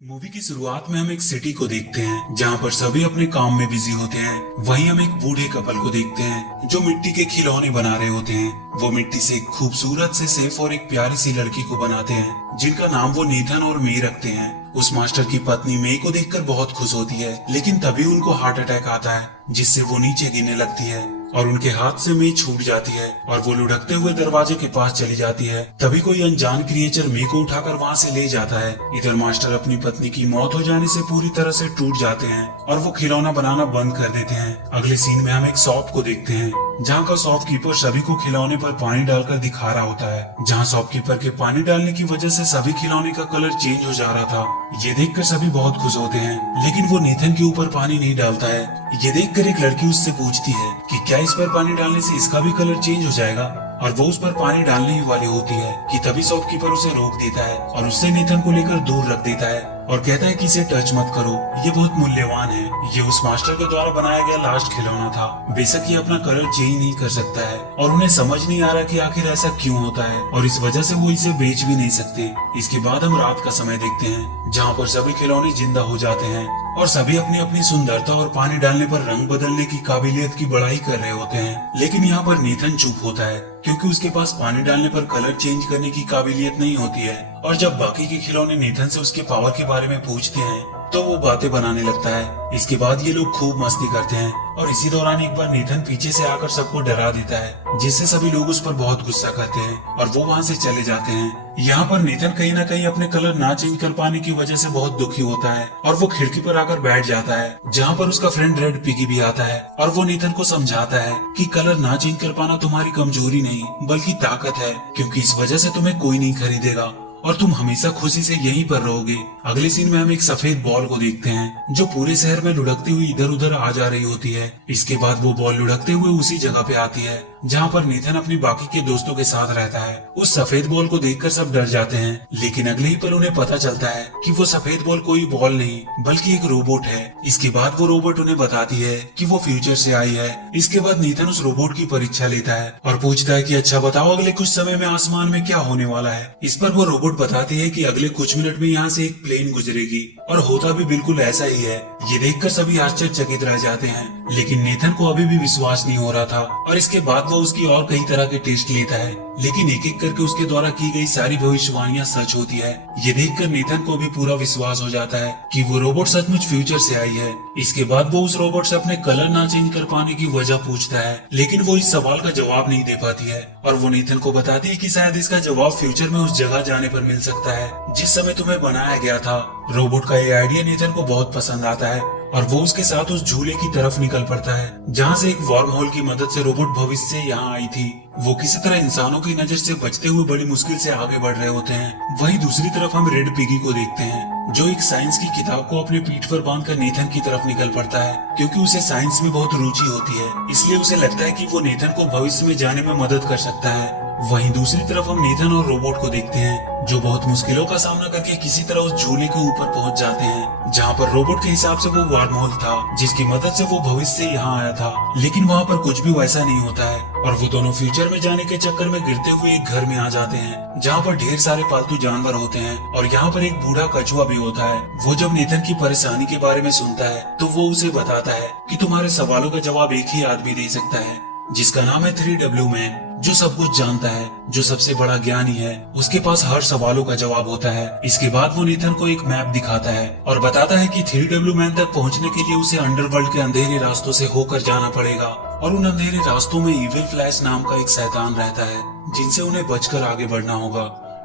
Movie की शुरुआत में हम एक सिटी को देखते हैं जहाँ पर सभी अपने काम में बिजी होते हैं। वहीं हम एक बूढ़े कपल को देखते हैं जो मिट्टी के खिलौने बना रहे होते हैं। वो मिट्टी से एक खूबसूरत से सेफ और एक प्यारी सी लड़की को बनाते हैं जिनका नाम वो नीथन और मे रखते हैं। उस मास्टर की पत्नी मे को देखकर बहुत खुश होती है, लेकिन तभी उनको हार्ट अटैक आता है जिससे वो नीचे गिरने लगती है और उनके हाथ से मे छूट जाती है और वो लुढ़कते हुए दरवाजे के पास चली जाती है। तभी कोई अनजान क्रिएचर मे को उठाकर वहाँ से ले जाता है। इधर मास्टर अपनी पत्नी की मौत हो जाने से पूरी तरह से टूट जाते हैं और वो खिलौना बनाना बंद कर देते हैं। अगले सीन में हम एक शॉप को देखते हैं जहाँ का शॉपकीपर सभी को खिलौने पर पानी डालकर दिखा रहा होता है। जहाँ शॉपकीपर के पानी डालने की वजह से सभी खिलौने का कलर चेंज हो जा रहा था। ये देखकर सभी बहुत खुश होते हैं, लेकिन वो नीथन के ऊपर पानी नहीं डालता है। ये देखकर एक लड़की उससे पूछती है कि क्या इस पर पानी डालने से इसका भी कलर चेंज हो जाएगा, और वो उस पर पानी डालने ही वाली होती है कि तभी शॉपकीपर उसे रोक देता है और उससे नीथन को लेकर दूर रख देता है और कहता है कि इसे टच मत करो, ये बहुत मूल्यवान है। ये उस मास्टर के द्वारा बनाया गया लास्ट खिलौना था। बेशक ये अपना कलर चेंज नहीं कर सकता है और उन्हें समझ नहीं आ रहा कि आखिर ऐसा क्यों होता है और इस वजह से वो इसे बेच भी नहीं सकते। इसके बाद हम रात का समय देखते हैं जहाँ पर सभी खिलौने जिंदा हो जाते हैं और सभी अपनी अपनी सुंदरता और पानी डालने पर रंग बदलने की काबिलियत की बड़ाई कर रहे होते हैं। लेकिन यहाँ पर नीथन चुप होता है क्योंकि उसके पास पानी डालने पर कलर चेंज करने की काबिलियत नहीं होती है। और जब बाकी के खिलौने नीथन से उसके पावर के बारे में पूछते हैं तो वो बातें बनाने लगता है। इसके बाद ये लोग खूब मस्ती करते हैं और इसी दौरान एक बार नीथन पीछे से आकर सबको डरा देता है जिससे सभी लोग उस पर बहुत गुस्सा करते हैं और वो वहाँ से चले जाते हैं। यहाँ पर नीथन कहीं ना कहीं अपने कलर ना चेंज कर पाने की वजह से बहुत दुखी होता है और वो खिड़की पर आकर बैठ जाता है जहाँ पर उसका फ्रेंड रेड पिगी भी आता है और वो नीथन को समझाता है कि कलर ना चेंज कर पाना तुम्हारी कमजोरी नहीं बल्कि ताकत है, क्योंकि इस वजह से तुम्हें कोई नहीं खरीदेगा और तुम हमेशा खुशी से यहीं पर रहोगे। अगले सीन में हम एक सफेद बॉल को देखते हैं जो पूरे शहर में लुढ़कती हुई इधर उधर आ जा रही होती है। इसके बाद वो बॉल लुढ़कते हुए उसी जगह पे आती है जहाँ पर नीथन अपनी बाकी के दोस्तों के साथ रहता है। उस सफेद बॉल को देखकर सब डर जाते हैं, लेकिन अगले ही पल उन्हें पता चलता है कि वो सफेद बॉल कोई बॉल नहीं बल्कि एक रोबोट है। इसके बाद वो रोबोट उन्हें बताती है कि वो फ्यूचर से आई है। इसके बाद नीथन उस रोबोट की परीक्षा लेता है और पूछता है कि अच्छा बताओ अगले कुछ समय में आसमान में क्या होने वाला है। इस पर वो रोबोट बताती है कि अगले कुछ मिनट में यहाँ से एक प्लेन गुजरेगी, और होता भी बिल्कुल ऐसा ही है। ये देखकर सभी आश्चर्यचकित रह जाते हैं, लेकिन नेथन को अभी भी विश्वास नहीं हो रहा था और इसके बाद वो उसकी और कई तरह के टेस्ट लेता है, लेकिन एक एक करके उसके द्वारा की गई सारी भविष्यवाणियां सच होती है। ये देखकर नेथन को भी पूरा विश्वास हो जाता है कि वो रोबोट सचमुच फ्यूचर से आई है। इसके बाद वो उस रोबोट से अपने कलर ना चेंज कर पाने की वजह पूछता है, लेकिन वो इस सवाल का जवाब नहीं दे पाती है और वो नेथन को बताती है कि शायद इसका जवाब फ्यूचर में उस जगह जाने पर मिल सकता है जिस समय तुम्हें बनाया गया था। रोबोट का ये आइडिया नेथन को बहुत पसंद आता है और वो उसके साथ उस झूले की तरफ निकल पड़ता है जहाँ से एक वर्म होल की मदद से रोबोट भविष्य से यहाँ आई थी। वो किसी तरह इंसानों की नजर से बचते हुए बड़ी मुश्किल से आगे बढ़ रहे होते हैं। वहीं दूसरी तरफ हम रेड पिगी को देखते हैं जो एक साइंस की किताब को अपने पीठ पर बांधकर नेथन की तरफ निकल पड़ता है क्योंकि उसे साइंस में बहुत रुचि होती है, इसलिए उसे लगता है कि वो नेथन को भविष्य में जाने में मदद कर सकता है। वहीं दूसरी तरफ हम नेथन और रोबोट को देखते हैं जो बहुत मुश्किलों का सामना करके किसी तरह उस झूले के ऊपर पहुंच जाते हैं जहां पर रोबोट के हिसाब से वो वर्म होल था जिसकी मदद से वो भविष्य से यहाँ आया था, लेकिन वहाँ पर कुछ भी वैसा नहीं होता है और वो दोनों फ्यूचर में जाने के चक्कर में गिरते हुए एक घर में आ जाते हैं जहाँ पर ढेर सारे पालतू जानवर होते हैं और यहाँ पर एक बूढ़ा कछुआ भी होता है। वो जब नेथन की परेशानी के बारे में सुनता है तो वो उसे बताता है कि तुम्हारे सवालों का जवाब एक ही आदमी दे सकता है जिसका नाम है 3W मैन, जो सब कुछ जानता है, जो सबसे बड़ा ज्ञानी है। उसके पास हर सवालों का जवाब होता है। इसके बाद वो नेथन को एक मैप दिखाता है और बताता है कि 3W मैन तक पहुंचने के लिए उसे अंडरवर्ल्ड के अंधेरे रास्तों से होकर जाना पड़ेगा और उन अंधेरे रास्तों में इविल फ्लैश नाम का एक शैतान रहता है जिनसे उन्हें बचकर आगे बढ़ना होगा,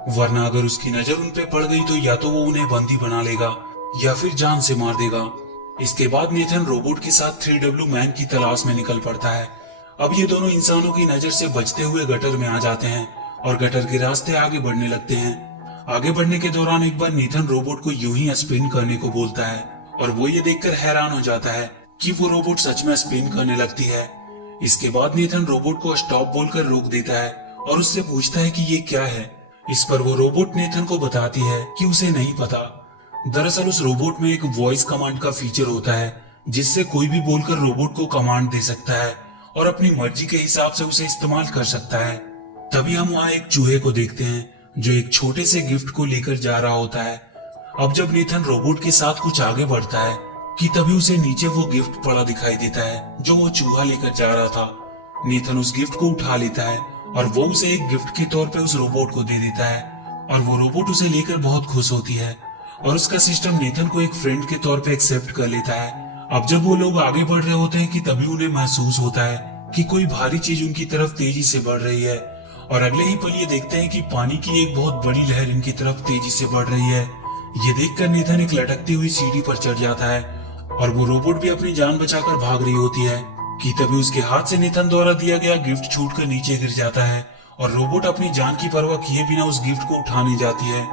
वरना अगर उसकी नजर उन पे पड़ गई तो या तो वो उन्हें बंदी बना लेगा या फिर जान से मार देगा। इसके बाद नेथन रोबोट के साथ 3W मैन की तलाश में निकल पड़ता है। अब ये दोनों इंसानों की नजर से बचते हुए गटर में आ जाते हैं और गटर के रास्ते आगे बढ़ने लगते हैं। आगे बढ़ने के दौरान एक बार नेथन रोबोट को यूं ही स्पिन करने को बोलता है और वो ये देखकर हैरान हो जाता है कि वो रोबोट सच में स्पिन करने लगती है। इसके बाद नेथन रोबोट को स्टॉप बोलकर रोक देता है और उससे पूछता है कि ये क्या है। इस पर वो रोबोट नेथन को बताती है कि उसे नहीं पता। दरअसल उस रोबोट में एक वॉइस कमांड का फीचर होता है जिससे कोई भी बोलकर रोबोट को कमांड दे सकता है और अपनी मर्जी के हिसाब से उसे इस्तेमाल कर सकता है। तभी हम वहाँ एक चूहे को देखते हैं जो एक छोटे से गिफ्ट को लेकर जा रहा होता है। अब जब नेथन रोबोट के साथ कुछ आगे बढ़ता है कि तभी उसे नीचे वो गिफ्ट पड़ा दिखाई देता है जो वो चूहा लेकर जा रहा था। नेथन उस गिफ्ट को उठा लेता है और वो उसे एक गिफ्ट के तौर पे उस रोबोट को दे देता है और वो रोबोट उसे लेकर बहुत खुश होती है और उसका सिस्टम नेथन को एक फ्रेंड के तौर पे एक्सेप्ट कर लेता है। अब जब वो लोग आगे बढ़ रहे होते हैं कि तभी उन्हें महसूस होता है कि कोई भारी चीज उनकी तरफ तेजी से बढ़ रही है और अगले ही पल ये देखते हैं कि पानी की एक बहुत बड़ी लहर इनकी तरफ तेजी से बढ़ रही है। ये देखकर नेथन एक लटकती हुई सीढ़ी पर चढ़ जाता है और वो रोबोट भी अपनी जान बचाकर भाग रही होती है कि तभी उसके हाथ से नेथन द्वारा दिया गया गिफ्ट छूटकर नीचे गिर जाता है और रोबोट अपनी जान की परवाह किए बिना उस गिफ्ट को उठाने जाती है।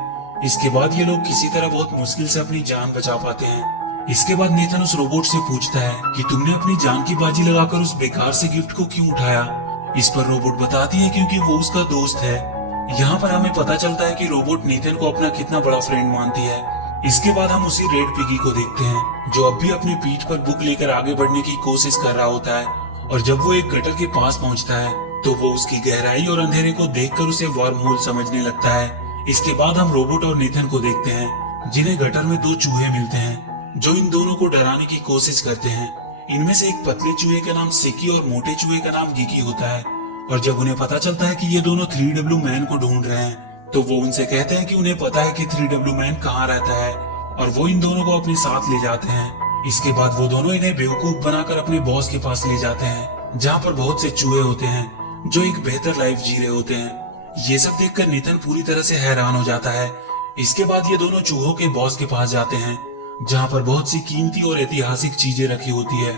इसके बाद ये लोग किसी तरह बहुत मुश्किल से अपनी जान बचा पाते हैं। इसके बाद नेथन उस रोबोट से पूछता है कि तुमने अपनी जान की बाजी लगाकर उस बेकार से गिफ्ट को क्यों उठाया। इस पर रोबोट बताती है क्योंकि वो उसका दोस्त है। यहाँ पर हमें पता चलता है कि रोबोट नेथन को अपना कितना बड़ा फ्रेंड मानती है। इसके बाद हम उसी रेड पिगी को देखते हैं जो अब भी अपनी पीठ पर बुक लेकर आगे बढ़ने की कोशिश कर रहा होता है और जब वो एक गटर के पास पहुंचता है तो वो उसकी गहराई और अंधेरे को देखकर उसे वर्म होल समझने लगता है। इसके बाद हम रोबोट और नेथन को देखते हैं जिन्हें गटर में दो चूहे मिलते हैं जो इन दोनों को डराने की कोशिश करते हैं। इनमें से एक पतले चूहे का नाम सिकी और मोटे चूहे का नाम गिगी होता है और जब उन्हें पता चलता है कि ये दोनों 3W मैन को ढूंढ रहे हैं तो वो उनसे कहते हैं कि उन्हें पता है कि 3W मैन कहाँ रहता है और वो इन दोनों को अपने साथ ले जाते हैं। इसके बाद वो दोनों इन्हें बेवकूफ बनाकर अपने बॉस के पास ले जाते हैं जहाँ पर बहुत से चूहे होते हैं जो एक बेहतर लाइफ जी रहे होते हैं। ये सब देखकर नेथन पूरी तरह से हैरान हो जाता है। इसके बाद ये दोनों चूहों के बॉस के पास जाते हैं जहाँ पर बहुत सी कीमती और ऐतिहासिक चीजें रखी होती है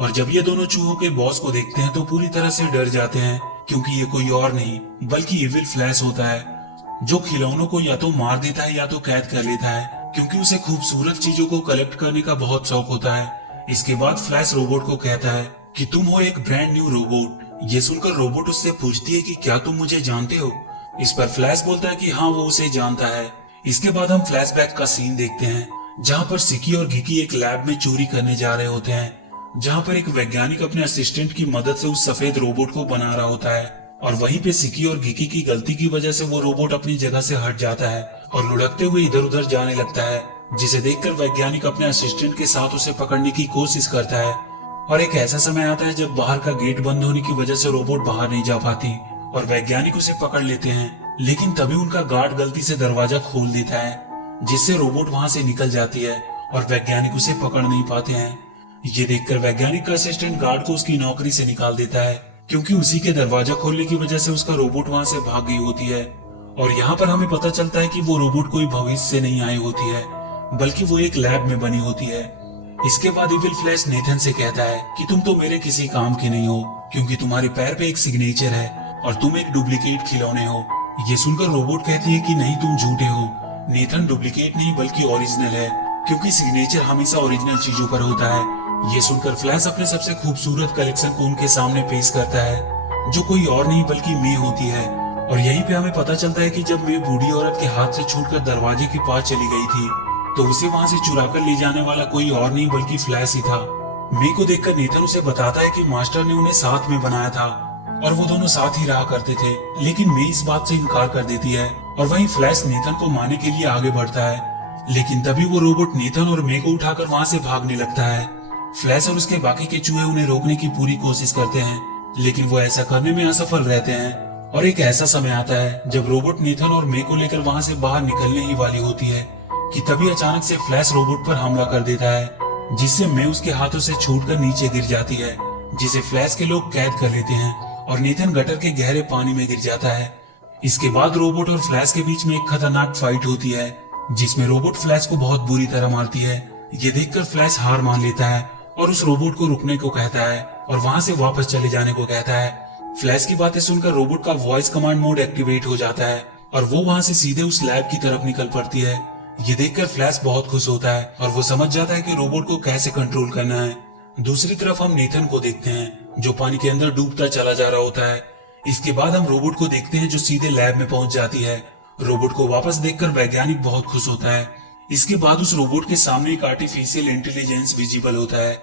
और जब ये दोनों चूहों के बॉस को देखते हैं तो पूरी तरह से डर जाते हैं क्योंकि ये कोई और नहीं बल्कि इविल फ्लैश होता है जो खिलौनों को या तो मार देता है या तो कैद कर लेता है क्योंकि उसे खूबसूरत चीजों को कलेक्ट करने का बहुत शौक होता है। इसके बाद फ्लैश रोबोट को कहता है कि तुम हो एक ब्रांड न्यू रोबोट। ये सुनकर रोबोट उससे पूछती है कि क्या तुम मुझे जानते हो। इस पर फ्लैश बोलता है कि हाँ वो उसे जानता है। इसके बाद हम फ्लैशबैक का सीन देखते हैं जहाँ पर सिकी और गिकी एक लैब में चोरी करने जा रहे होते हैं जहाँ पर एक वैज्ञानिक अपने असिस्टेंट की मदद से उस सफेद रोबोट को बना रहा होता है और वहीं पे सिकी और गिकी की गलती की वजह से वो रोबोट अपनी जगह से हट जाता है और लुढ़कते हुए इधर उधर जाने लगता है जिसे देखकर वैज्ञानिक अपने असिस्टेंट के साथ उसे पकड़ने की कोशिश करता है। और एक ऐसा समय आता है जब बाहर का गेट बंद होने की वजह से रोबोट बाहर नहीं जा पाती और वैज्ञानिक उसे पकड़ लेते हैं लेकिन तभी उनका गार्ड गलती से दरवाजा खोल देता है जिससे रोबोट वहां से निकल जाती है और वैज्ञानिक उसे पकड़ नहीं पाते हैं। ये देखकर वैज्ञानिक का असिस्टेंट गार्ड को उसकी नौकरी से निकाल देता है क्योंकि उसी के दरवाजा खोलने की वजह से उसका रोबोट वहां से भाग गई होती है। और यहाँ पर हमें पता चलता है कि वो रोबोट कोई भविष्य से नहीं आई होती है बल्कि वो एक लैब में बनी होती है। इसके बाद इविल फ्लैश नेथन से कहता है कि तुम तो मेरे किसी काम के नहीं हो क्योंकि तुम्हारे पैर पे एक सिग्नेचर है और तुम एक डुप्लीकेट खिलौने हो। ये सुनकर रोबोट कहती है कि नहीं तुम झूठे हो, नेथन डुप्लीकेट नहीं बल्कि ओरिजिनल है क्योंकि सिग्नेचर हमेशा ओरिजिनल चीजों पर होता है। ये सुनकर फ्लैश अपने सबसे खूबसूरत कलेक्शन को उनके सामने पेश करता है जो कोई और नहीं बल्कि मे होती है। और यहीं पे हमें पता चलता है कि जब मे बूढ़ी औरत के हाथ से छूटकर दरवाजे के पास चली गई थी तो उसे वहां से चुराकर ले जाने वाला कोई और नहीं बल्कि फ्लैश ही था। मे को देखकर नेथन उसे बताता है कि मास्टर ने उन्हें साथ में बनाया था और वो दोनों साथ ही रहा करते थे लेकिन मे इस बात से इनकार कर देती है और वहीं फ्लैश नेथन को मारने के लिए आगे बढ़ता है लेकिन तभी वो रोबोट नेथन और मे को उठाकर वहां से भागने लगता है। फ्लैश और उसके बाकी के चूहे उन्हें रोकने की पूरी कोशिश करते हैं लेकिन वो ऐसा करने में असफल रहते हैं। और एक ऐसा समय आता है जब रोबोट नेथन और मे को लेकर वहां से बाहर निकलने ही वाली होती है कि तभी अचानक से फ्लैश रोबोट पर हमला कर देता है जिससे मे उसके हाथों से छूटकर नीचे गिर जाती है जिसे फ्लैश के लोग कैद कर लेते हैं और नेथन गटर के गहरे पानी में गिर जाता है। इसके बाद रोबोट और फ्लैश के बीच में एक खतरनाक फाइट होती है जिसमें रोबोट फ्लैश को बहुत बुरी तरह मारती है। ये देखकर फ्लैश हार मान लेता है और उस रोबोट को रुकने को कहता है और वहां से वापस चले जाने को कहता है। फ्लैश की बातें सुनकर रोबोट का वॉइस कमांड मोड एक्टिवेट हो जाता है और वो वहां से सीधे उस लैब की तरफ निकल पड़ती है। ये देखकर फ्लैश बहुत खुश होता है और वो समझ जाता है कि रोबोट को कैसे कंट्रोल करना है। दूसरी तरफ हम नेथन को देखते हैं जो पानी के अंदर डूबता चला जा रहा होता है। इसके बाद हम रोबोट को देखते हैं जो सीधे लैब में पहुंच जाती है। रोबोट को वापस देखकर वैज्ञानिक बहुत खुश होता है। इसके बाद उस रोबोट के सामने एक आर्टिफिशियल इंटेलिजेंस विजिबल होता है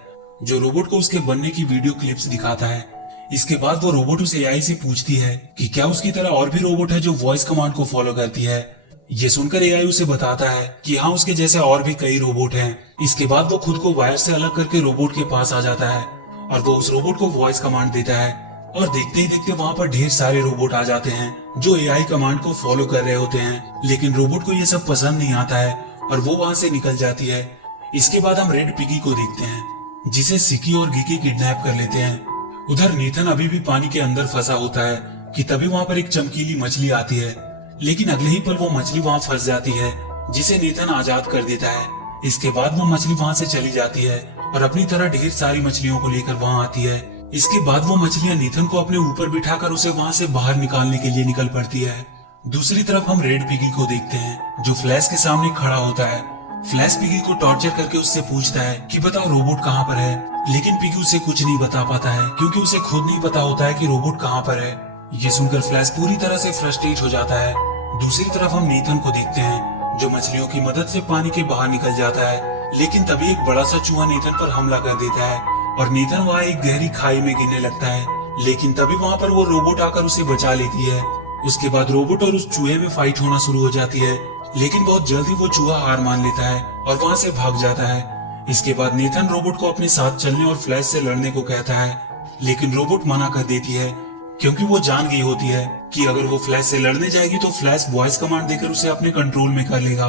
जो रोबोट को उसके बनने की वीडियो क्लिप्स दिखाता है। इसके बाद वो रोबोट उस एआई से पूछती है कि क्या उसकी तरह और भी रोबोट है जो वॉइस कमांड को फॉलो करती है। ये सुनकर एआई उसे बताता है कि हाँ उसके जैसे और भी कई रोबोट हैं। इसके बाद वो खुद को वायर से अलग करके रोबोट के पास आ जाता है और वो उस रोबोट को वॉइस कमांड देता है और देखते ही देखते वहाँ पर ढेर सारे रोबोट आ जाते हैं जो एआई कमांड को फॉलो कर रहे होते हैं। लेकिन रोबोट को ये सब पसंद नहीं आता है और वो वहाँ से निकल जाती है। इसके बाद हम रेड पिगी को देखते हैं जिसे सिकी और गिकी किडनैप कर लेते हैं। उधर नीथन अभी भी पानी के अंदर फंसा होता है कि तभी वहाँ पर एक चमकीली मछली आती है, लेकिन अगले ही पल वो मछली वहाँ फंस जाती है जिसे नीथन आजाद कर देता है। इसके बाद वो मछली वहाँ से चली जाती है और अपनी तरह ढेर सारी मछलियों को लेकर वहाँ आती है। इसके बाद वो मछलियां नीथन को अपने ऊपर बिठाकर उसे वहाँ से बाहर निकालने के लिए निकल पड़ती है। दूसरी तरफ हम रेड पिगी को देखते हैं जो फ्लैश के सामने खड़ा होता है। फ्लैश पिगी को टॉर्चर करके उससे पूछता है कि बताओ रोबोट कहाँ पर है, लेकिन पिगी उसे कुछ नहीं बता पाता है क्योंकि उसे खुद नहीं पता होता है कि रोबोट कहाँ पर है। ये सुनकर फ्लैश पूरी तरह से फ्रस्ट्रेट हो जाता है। दूसरी तरफ हम नीथन को देखते हैं जो मछलियों की मदद से पानी के बाहर निकल जाता है, लेकिन तभी एक बड़ा सा चूहा नीथन पर हमला कर देता है और नीथन वहाँ एक गहरी खाई में गिरने लगता है। लेकिन तभी वहाँ पर वो रोबोट आकर उसे बचा लेती है। उसके बाद रोबोट और उस चूहे में फाइट होना शुरू हो जाती है, लेकिन बहुत जल्दी वो चूहा हार मान लेता है और वहाँ से भाग जाता है। इसके बाद नीथन रोबोट को अपने साथ चलने और फ्लैश से लड़ने को कहता है, लेकिन रोबोट मना कर देती है क्योंकि वो जान गई होती है कि अगर वो फ्लैश से लड़ने जाएगी तो फ्लैश वॉइस कमांड देकर उसे अपने कंट्रोल में कर लेगा।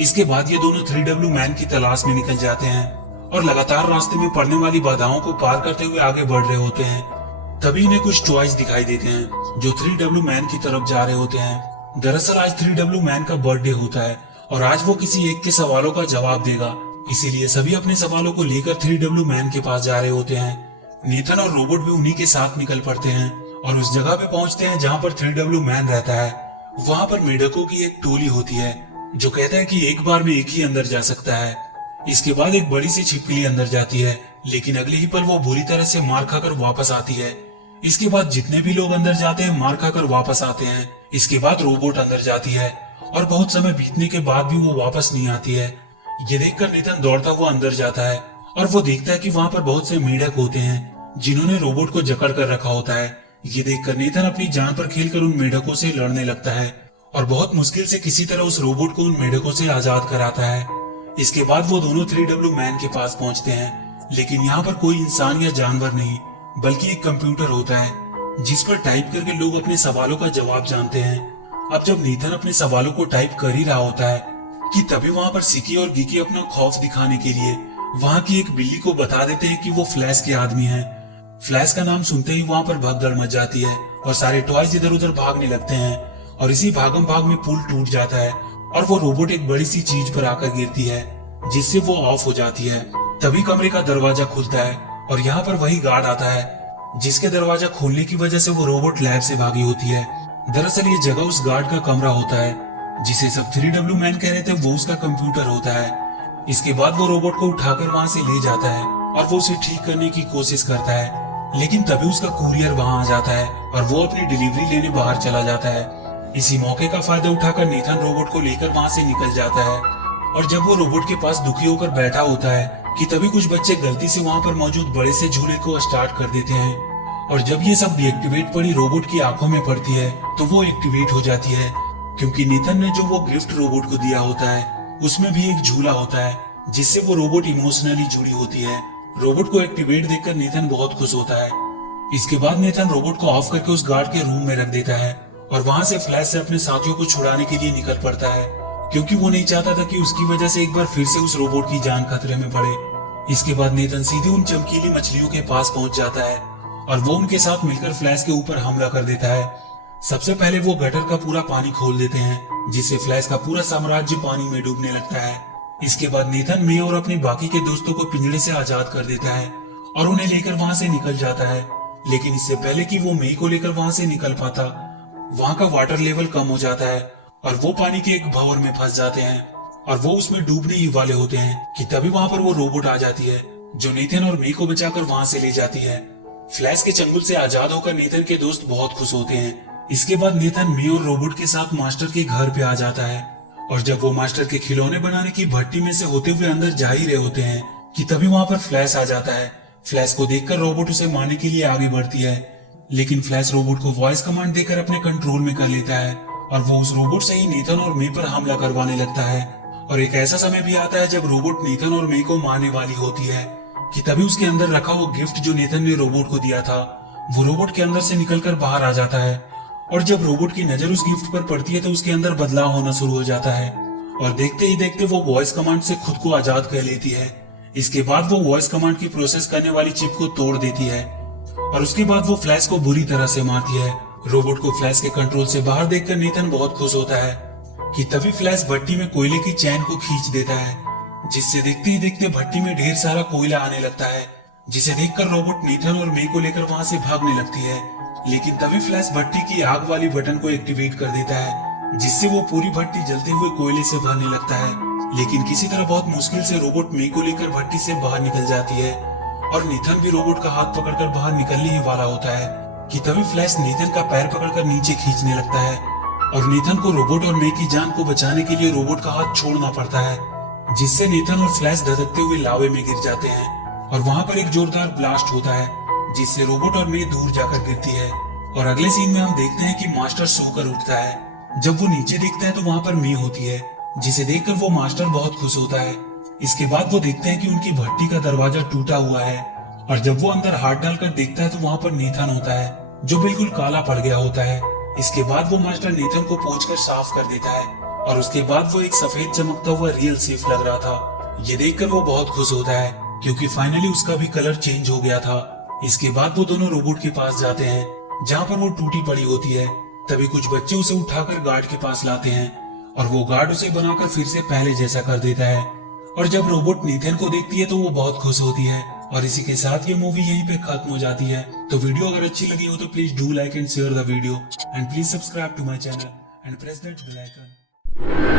इसके बाद ये दोनों 3W मैन की तलाश में निकल जाते हैं और लगातार रास्ते में पड़ने वाली बाधाओं को पार करते हुए आगे बढ़ रहे होते हैं। तभी इन्हें कुछ टॉयज दिखाई देते हैं जो 3W मैन की तरफ जा रहे होते हैं। दरअसल आज 3W मैन का बर्थडे होता है और आज वो किसी एक के सवालों का जवाब देगा, इसीलिए सभी अपने सवालों को लेकर 3W मैन के पास जा रहे होते हैं। नीथन और रोबोट भी उन्हीं के साथ निकल पड़ते हैं और उस जगह पे पहुंचते हैं जहाँ पर 3W मैन रहता है। वहाँ पर मेढकों की एक टोली होती है जो कहता है कि एक बार में एक ही अंदर जा सकता है। इसके बाद एक बड़ी सी छिपकली अंदर जाती है, लेकिन अगले ही पल वो बुरी तरह से मार खाकर वापस आती है। इसके बाद जितने भी लोग अंदर जाते हैं मार खाकर वापस आते हैं। इसके बाद रोबोट अंदर जाती है और बहुत समय बीतने के बाद भी वो वापस नहीं आती है। ये देखकर नीथन दौड़ता हुआ अंदर जाता है और वो देखता है कि वहाँ पर बहुत से मेढक होते हैं जिन्होंने रोबोट को जकड़ कर रखा होता है। ये देखकर नीथन अपनी जान पर खेलकर उन मेढकों से लड़ने लगता है और बहुत मुश्किल से किसी तरह उस रोबोट को उन मेढकों से आजाद कराता है। इसके बाद वो दोनों 3W मैन के पास पहुंचते हैं, लेकिन यहाँ पर कोई इंसान या जानवर नहीं बल्कि एक कंप्यूटर होता है जिस पर टाइप करके लोग अपने सवालों का जवाब जानते हैं। अब जब नीथन अपने सवालों को टाइप कर ही रहा होता है कि तभी वहाँ पर सिकी और गिकी अपना खौफ दिखाने के लिए वहाँ की एक बिल्ली को बता देते हैं कि वो फ्लैश के आदमी हैं। फ्लैश का नाम सुनते ही वहाँ पर भगदड़ मच जाती है और सारे टॉयज इधर उधर भागने लगते हैं और इसी भागम भाग में पुल टूट जाता है और वो रोबोट एक बड़ी सी चीज पर आकर गिरती है जिससे वो ऑफ हो जाती है। तभी कमरे का दरवाजा खुलता है और यहाँ पर वही गार्ड आता है जिसके दरवाजा खोलने की वजह से वो रोबोट लैब से भागी होती है। दरअसल ये जगह उस गार्ड का कमरा होता है जिसे सब 3W मैन कह रहे थे वो उसका कंप्यूटर होता है। इसके बाद वो रोबोट को उठाकर वहाँ से ले जाता है और वो उसे ठीक करने की कोशिश करता है, लेकिन तभी उसका कुरियर वहाँ आ जाता है और वो अपनी डिलीवरी लेने बाहर चला जाता है। इसी मौके का फायदा उठाकर नीथन रोबोट को लेकर वहाँ से निकल जाता है और जब वो रोबोट के पास दुखी होकर बैठा होता है कि तभी कुछ बच्चे गलती से वहाँ पर मौजूद बड़े से झूले को स्टार्ट कर देते हैं और जब ये सब डीएक्टिवेट पड़ी रोबोट की आंखों में पड़ती है तो वो एक्टिवेट हो जाती है क्योंकि नीथन ने जो वो गिफ्ट रोबोट को दिया होता है उसमें भी एक झूला होता है जिससे वो रोबोट इमोशनली जुड़ी होती है। रोबोट को एक्टिवेट देखकर नीथन बहुत खुश होता है। इसके बाद नीथन रोबोट को ऑफ करके उस गार्ड के रूम में रख देता है और वहां से फ्लैश से अपने साथियों को छुड़ाने के लिए निकल पड़ता है क्योंकि वो नहीं चाहता था कि उसकी वजह से एक बार फिर से उस रोबोट की जान खतरे में पड़े। इसके बाद नीथन सीधे उन चमकीली मछलियों के पास पहुंच जाता है और वो उनके साथ मिलकर फ्लैश के ऊपर हमला कर देता है। सबसे पहले वो गटर का पूरा पानी खोल देते हैं जिससे फ्लैश का पूरा साम्राज्य पानी में डूबने लगता है। इसके बाद नीथन मे और अपने बाकी के दोस्तों को पिंजड़े से आजाद कर देता है और उन्हें लेकर वहां से निकल जाता है, लेकिन इससे पहले कि वो मे को लेकर वहां से निकल पाता वहां का वाटर लेवल कम हो जाता है और वो पानी के एक भंवर में फंस जाते हैं और वो उसमें डूबने ही वाले होते हैं कि तभी वहां पर वो रोबोट आ जाती है जो नीथन और मे को बचाकर वहां से ले जाती है। फ्लैश के चंगुल से आजाद होकर नीथन के दोस्त बहुत खुश होते हैं। इसके बाद नीथन मे और रोबोट के साथ मास्टर के घर पे आ जाता है और जब वो मास्टर के खिलौने बनाने की भट्टी में से होते हुए अंदर जा ही रहे होते हैं कि तभी वहां पर फ्लैश आ जाता है। फ्लैश को देखकर रोबोट उसे मारने के लिए आगे बढ़ती है, लेकिन फ्लैश रोबोट को वॉइस कमांड देकर अपने कंट्रोल में कर लेता है और वो उस रोबोट से ही नेथन और मे पर हमला करवाने लगता है। और एक ऐसा समय भी आता है जब रोबोट नेथन और मे को मारने वाली होती है कि तभी उसके अंदर रखा वो गिफ्ट जो नेथन ने रोबोट को दिया था वो रोबोट के अंदर से निकलकर बाहर आ जाता है। और जब रोबोट की नजर उस गिफ्ट पर पड़ती है तो उसके अंदर बदलाव होना शुरू हो जाता है और देखते ही देखते वो वॉइस कमांड से खुद को आजाद कर लेती है। इसके बाद वो वॉइस कमांड की प्रोसेस करने वाली चिप को तोड़ देती है और उसके बाद वो फ्लैश को बुरी तरह से मारती है। रोबोट को फ्लैश के कंट्रोल से बाहर देखकर नेथन बहुत खुश होता है कि तभी फ्लैश भट्टी में कोयले की चैन को खींच देता है, जिससे देखते ही देखते भट्टी में ढेर सारा कोयला आने लगता है, जिसे देखकर रोबोट नेथन और मे को लेकर वहां से भागने लगती है। लेकिन तभी फ्लैश भट्टी की आग वाली बटन को एक्टिवेट कर देता है, जिससे वो पूरी भट्टी जलते हुए कोयले से भरने लगता है। लेकिन किसी तरह बहुत मुश्किल से रोबोट मे को लेकर भट्टी से बाहर निकल जाती है और नेथन भी रोबोट का हाथ पकड़कर बाहर निकलने ही वाला होता है कि तभी फ्लैश नेथन का पैर पकड़कर नीचे खींचने लगता है और नेथन को रोबोट और मे की जान को बचाने के लिए रोबोट का हाथ छोड़ना पड़ता है, जिससे नेथन और फ्लैश धधकते हुए लावे में गिर जाते हैं और वहां पर एक जोरदार ब्लास्ट होता है, जिससे रोबोट और मे दूर जाकर गिरती है। और अगले सीन में हम देखते हैं कि मास्टर सोकर उठता है। जब वो नीचे देखता है तो वहां पर मे होती है, जिसे देखकर वो मास्टर बहुत खुश होता है। इसके बाद वो देखते हैं कि उनकी भट्टी का दरवाजा टूटा हुआ है और जब वो अंदर हाथ डालकर देखता है तो वहां पर नेथन होता है जो बिल्कुल काला पड़ गया होता है। इसके बाद वो मास्टर नेथन को पोंछकर साफ कर देता है और उसके बाद वो एक सफेद चमकता हुआ रियल सेफ लग रहा था। ये देखकर वो बहुत खुश होता है क्योंकि फाइनली उसका भी कलर चेंज हो गया था। इसके बाद वो दोनों रोबोट के पास जाते हैं जहाँ पर वो टूटी पड़ी होती है। तभी कुछ बच्चे उसे उठाकर गार्ड के पास लाते हैं और वो गार्ड उसे बनाकर फिर से पहले जैसा कर देता है। और जब रोबोट नेथन को देखती है तो वो बहुत खुश होती है। और इसी के साथ ये मूवी यहीं पे खत्म हो जाती है। तो वीडियो अगर अच्छी लगी हो तो please do like and share the video and please subscribe to my channel and press that bell icon.